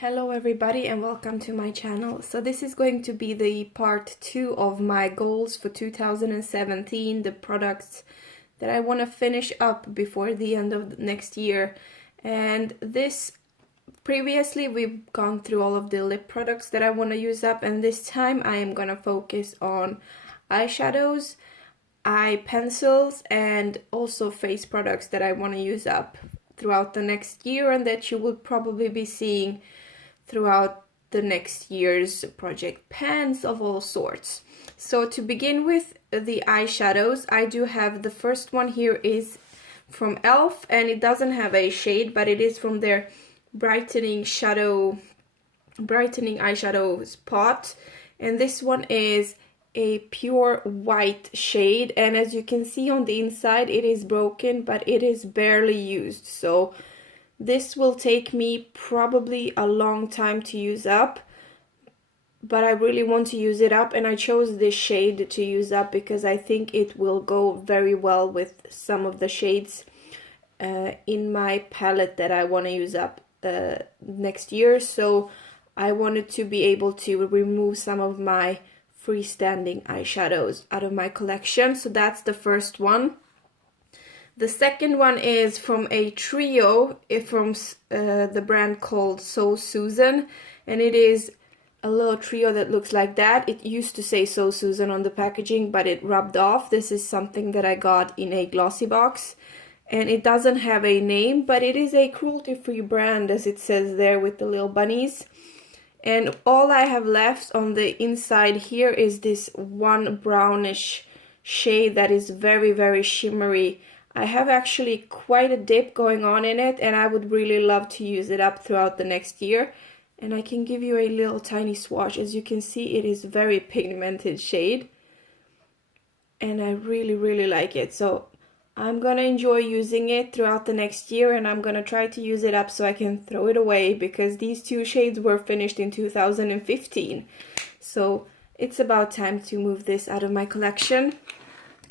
Hello everybody and welcome to my channel. So this is going to be the part 2 of my goals for 2017, the products that I want to finish up before the end of next year. And this, previously we've gone through all of the lip products that I want to use up, and this time I am going to focus on eyeshadows, eye pencils, and also face products that I want to use up throughout the next year and that you will probably be seeing throughout the next year's project pans of all sorts. So to begin with the eyeshadows, I do have the first one here is from e.l.f. and it doesn't have a shade, but it is from their brightening eyeshadow pot, and this one is a pure white shade, and as you can see on the inside it is broken, but it is barely used, so this will take me probably a long time to use up, but I really want to use it up, and I chose this shade to use up because I think it will go very well with some of the shades in my palette that I want to use up next year. So I wanted to be able to remove some of my freestanding eyeshadows out of my collection. So that's the first one. The second one is from a trio from the brand called So Susan, and it is a little trio that looks like that. It used to say So Susan on the packaging, but it rubbed off. This is something that I got in a glossy box, and it doesn't have a name, but it is a cruelty-free brand, as it says there with the little bunnies. And all I have left on the inside here is this one brownish shade that is very, very shimmery. I have actually quite a dip going on in it, and I would really love to use it up throughout the next year. And I can give you a little tiny swatch. As you can see, it is very pigmented shade, and I really, really like it. So I'm gonna enjoy using it throughout the next year, and I'm gonna try to use it up so I can throw it away, because these two shades were finished in 2015. So it's about time to move this out of my collection.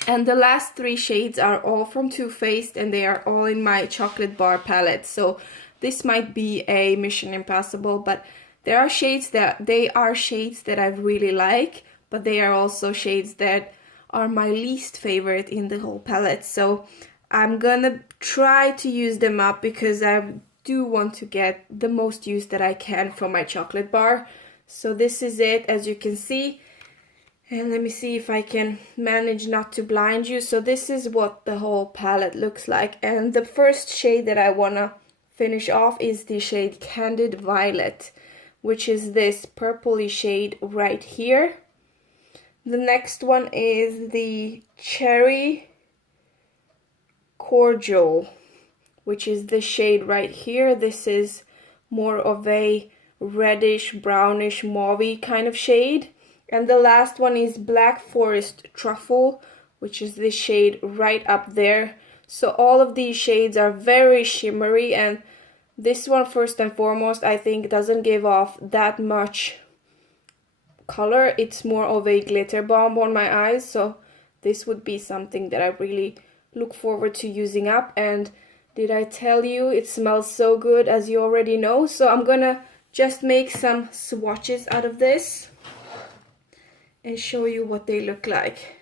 And the last three shades are all from Too Faced, and they are all in my chocolate bar palette. So this might be a mission impossible, but there are shades that I really like, but they are also shades that are my least favorite in the whole palette. So I'm gonna try to use them up because I do want to get the most use that I can from my chocolate bar. So this is it, as you can see. And let me see if I can manage not to blind you. So this is what the whole palette looks like. And the first shade that I wanna finish off is the shade Candid Violet, which is this purpley shade right here. The next one is the Cherry Cordial, which is this shade right here. This is more of a reddish, brownish, mauvey kind of shade. And the last one is Black Forest Truffle, which is this shade right up there. So all of these shades are very shimmery, and this one, first and foremost, I think doesn't give off that much color. It's more of a glitter bomb on my eyes, so this would be something that I really look forward to using up. And did I tell you it smells so good, as you already know? So I'm gonna just make some swatches out of this and show you what they look like.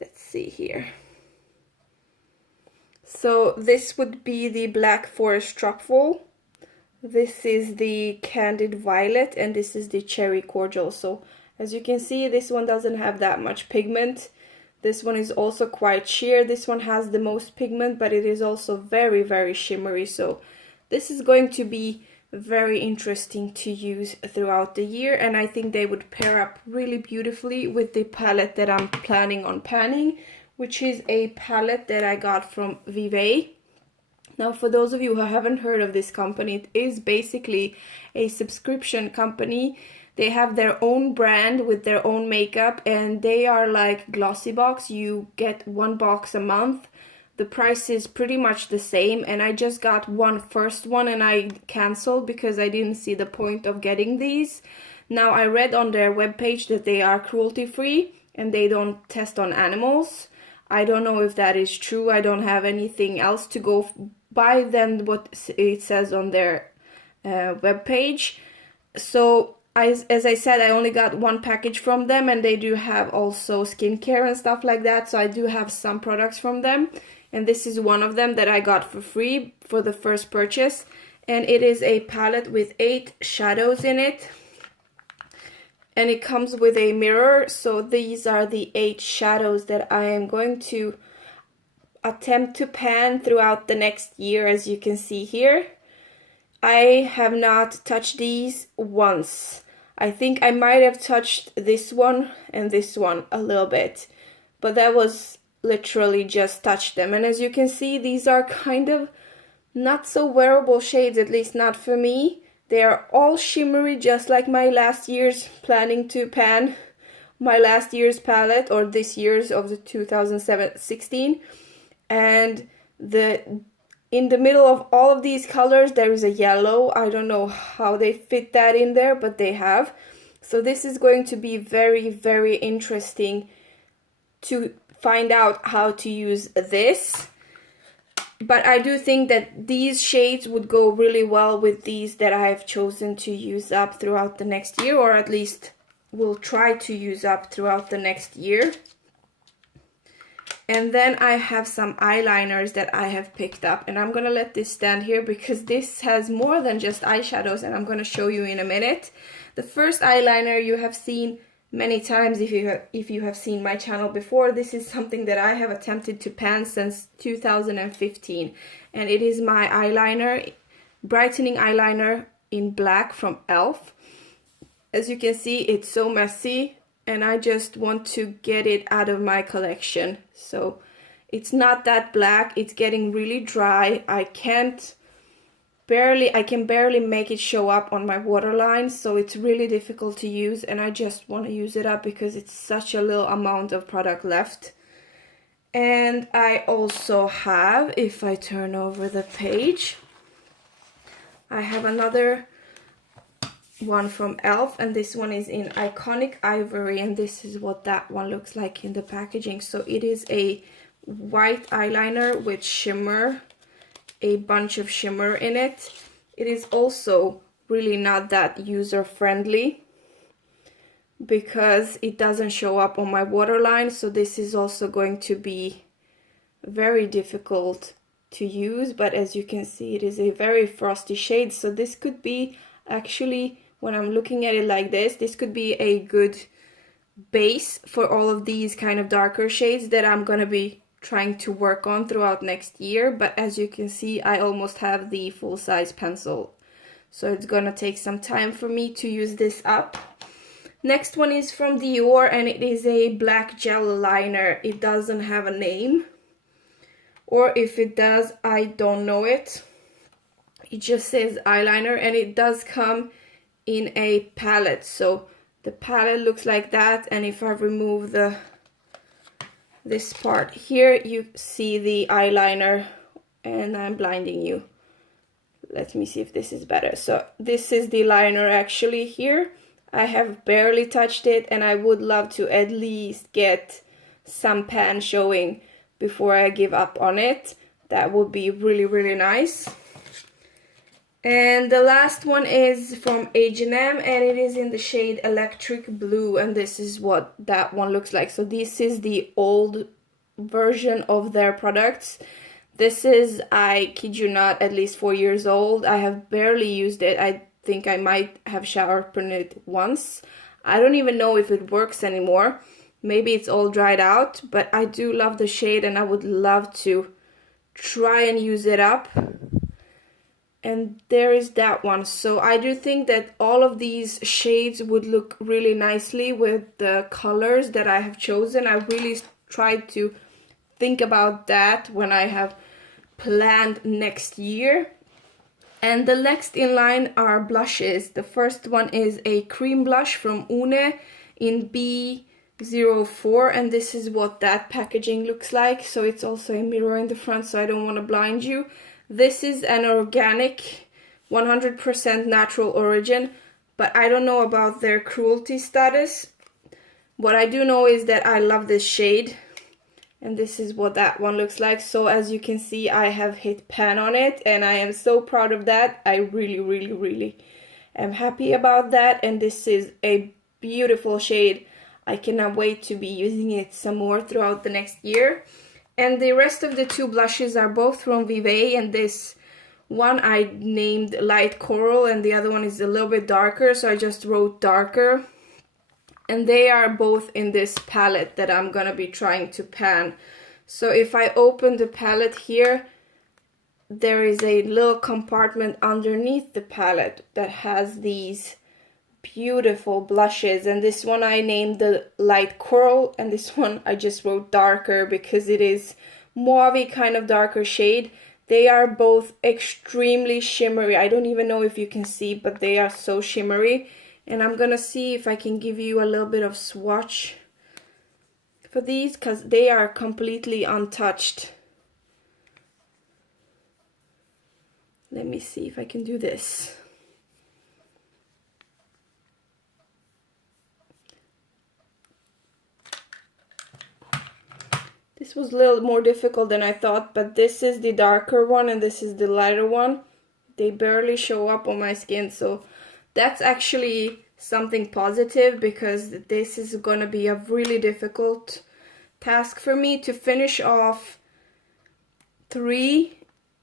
Let's see here. So this would be the Black Forest Truffle, this is the Candid Violet, and this is the Cherry Cordial. So as you can see, this one doesn't have that much pigment. This one is also quite sheer. This one has the most pigment, but it is also very, very shimmery. So this is going to be very interesting to use throughout the year, and I think they would pair up really beautifully with the palette that I'm planning on panning, which is a palette that I got from Vivay. Now, for those of you who haven't heard of this company, it is basically a subscription company. They have their own brand with their own makeup, and they are like Glossy Box. You get one box a month. The price is pretty much the same, and I just got first one and I canceled because I didn't see the point of getting these. Now, I read on their webpage that they are cruelty-free and they don't test on animals. I don't know if that is true. I don't have anything else to go buy than what it says on their web page. So as I said, I only got one package from them, and they do have also skincare and stuff like that, so I do have some products from them, and this is one of them that I got for free for the first purchase. And it is a palette with 8 shadows in it, and it comes with a mirror. So these are the 8 shadows that I am going to attempt to pan throughout the next year, as you can see here. I have not touched these once. I think I might have touched this one and this one a little bit, but that was literally just touched them. And as you can see, these are kind of not so wearable shades, at least not for me. They are all shimmery, just like my last year's planning to pan, my last year's palette, or this year's of the 2016. And in the middle of all of these colors, there is a yellow. I don't know how they fit that in there, but they have. So this is going to be very, very interesting to find out how to use this. But I do think that these shades would go really well with these that I have chosen to use up throughout the next year, or at least will try to use up throughout the next year. And then I have some eyeliners that I have picked up, and I'm gonna let this stand here because this has more than just eyeshadows, and I'm gonna show you in a minute. The first eyeliner you have seen many times if you have seen my channel before. This is something that I have attempted to pan since 2015, and it is my eyeliner, brightening eyeliner in black from e.l.f. As you can see, it's so messy, and I just want to get it out of my collection. So it's not that black, it's getting really dry. I can barely make it show up on my waterline, so it's really difficult to use, and I just want to use it up because it's such a little amount of product left. And I also have, if I turn over the page, I have another one from e.l.f. and this one is in Iconic Ivory, and this is what that one looks like in the packaging. So it is a white eyeliner with shimmer, a bunch of shimmer in it. It is also really not that user friendly because it doesn't show up on my waterline, so this is also going to be very difficult to use. But as you can see, it is a very frosty shade, so this could be actually, when I'm looking at it like this could be a good base for all of these kind of darker shades that I'm gonna be trying to work on throughout next year. But as you can see, I almost have the full-size pencil, so it's gonna take some time for me to use this up. Next one is from Dior, and it is a black gel liner. It doesn't have a name, or if it does, I don't know it. It just says eyeliner, and it does come in a palette. So the palette looks like that, and if I remove this part here, you see the eyeliner, and I'm blinding you. Let me see if this is better. So this is the liner actually here. I have barely touched it, and I would love to at least get some pan showing before I give up on it. That would be really, really nice. And the last one is from H&M, and it is in the shade Electric Blue, and this is what that one looks like. So this is the old version of their products. This is, I kid you not, at least 4 years old. I have barely used it. I think I might have sharpened it once. I don't even know if it works anymore. Maybe it's all dried out, but I do love the shade, and I would love to try and use it up. And there is that one. So I do think that all of these shades would look really nicely with the colors that I have chosen. I really tried to think about that when I have planned next year. And the next in line are blushes. The first one is a cream blush from Une in B04, and this is what that packaging looks like. So it's also a mirror in the front, so I don't want to blind you. This is an organic, 100% natural origin, but I don't know about their cruelty status. What I do know is that I love this shade. And this is what that one looks like. So as you can see, I have hit pan on it, and I am so proud of that. I really am happy about that. And this is a beautiful shade. I cannot wait to be using it some more throughout the next year. And the rest of the two blushes are both from Vivé, and this one I named Light Coral and the other one is a little bit darker, so I just wrote darker. And they are both in this palette that I'm gonna be trying to pan. So if I open the palette here, there is a little compartment underneath the palette that has these beautiful blushes, and this one I named the Light Coral, and this one I just wrote darker because it is mauve kind of darker shade. They are both extremely shimmery. I don't even know if you can see, but they are so shimmery. And I'm gonna see if I can give you a little bit of swatch for these, because they are completely untouched. Let me see if I can do this. This was a little more difficult than I thought, but this is the darker one and this is the lighter one. They barely show up on my skin, so that's actually something positive, because this is gonna be a really difficult task for me to finish off 3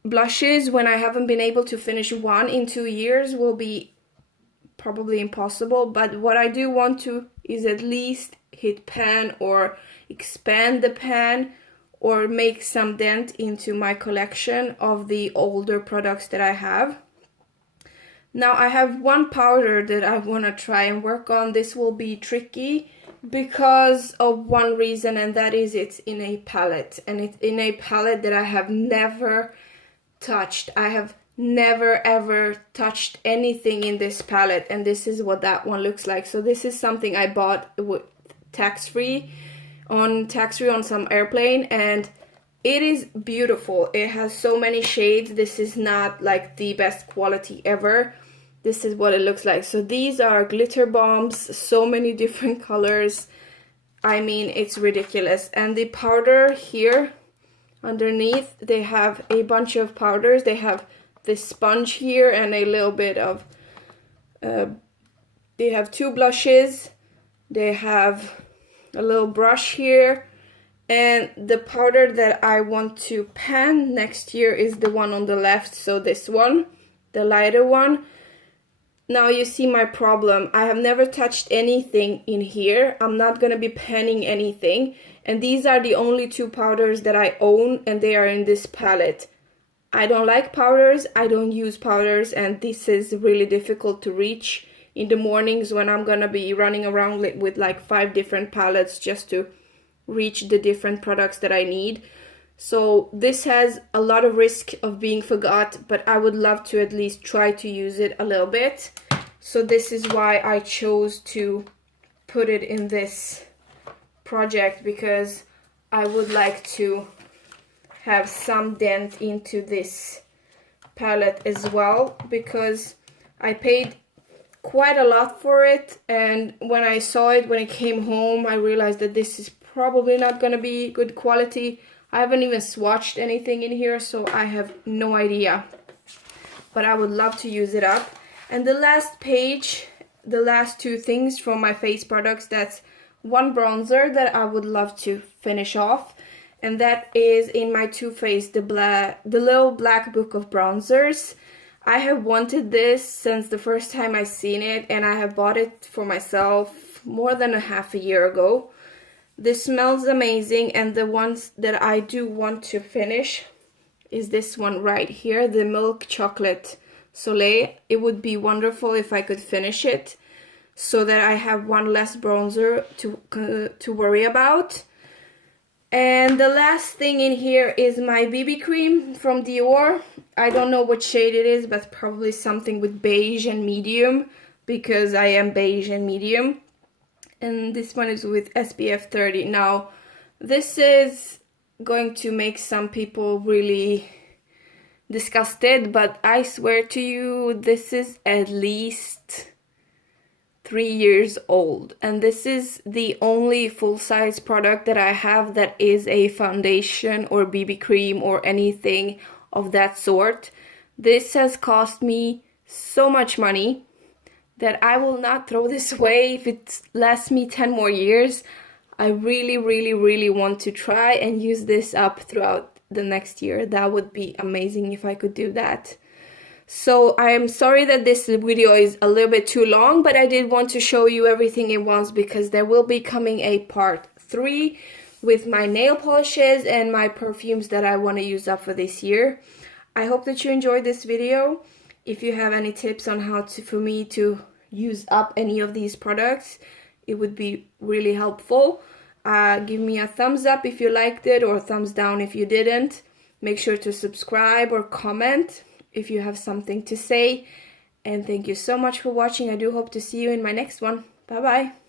blushes when I haven't been able to finish one in 2 years. Will be probably impossible, but what I do want to is at least hit pan or expand the pan or make some dent into my collection of the older products that I have. Now I have one powder that I want to try and work on. This will be tricky because of one reason, and that is it's in a palette, and it's in a palette that I have never touched. I have never ever touched anything in this palette, and this is what that one looks like. So this is something I bought with tax-free on some airplane, and it is beautiful. It has so many shades. This is not like the best quality ever. This is what it looks like. So these are glitter bombs, so many different colors. I mean, it's ridiculous. And the powder here underneath, they have a bunch of powders. They have this sponge here and a little bit of they have 2 blushes, they have a little brush here, and the powder that I want to pan next year is the one on the left, so this one, the lighter one. Now you see my problem. I have never touched anything in here. I'm not gonna be panning anything, and these are the only 2 powders that I own, and they are in this palette. I don't like powders, I don't use powders, and this is really difficult to reach in the mornings when I'm gonna be running around with like 5 different palettes just to reach the different products that I need. So this has a lot of risk of being forgot, but I would love to at least try to use it a little bit. So this is why I chose to put it in this project, because I would like to have some dent into this palette as well, because I paid quite a lot for it, and when I saw it when it came home, I realized that this is probably not going to be good quality. I haven't even swatched anything in here, so I have no idea, but I would love to use it up. And the last page, the last 2 things from my face products, that's one bronzer that I would love to finish off, and that is in my Too Faced the little black book of bronzers. I have wanted this since the first time I seen it, and I have bought it for myself more than a half a year ago. This smells amazing, and the ones that I do want to finish is this one right here, the Milk Chocolate Soleil. It would be wonderful if I could finish it so that I have one less bronzer to worry about. And the last thing in here is my BB cream from Dior. I don't know what shade it is, but probably something with beige and medium, because I am beige and medium. And this one is with SPF 30. Now, this is going to make some people really disgusted, but I swear to you, this is at least 3 years old, and this is the only full-size product that I have that is a foundation or BB cream or anything of that sort. This has cost me so much money that I will not throw this away if it lasts me 10 more years. I really want to try and use this up throughout the next year. That would be amazing if I could do that. So I am sorry that this video is a little bit too long, but I did want to show you everything at once because there will be coming a part 3 with my nail polishes and my perfumes that I want to use up for this year. I hope that you enjoyed this video. If you have any tips on how for me to use up any of these products, it would be really helpful. Give me a thumbs up if you liked it, or thumbs down if you didn't. Make sure to subscribe or comment if you have something to say. And thank you so much for watching. I do hope to see you in my next one. Bye bye.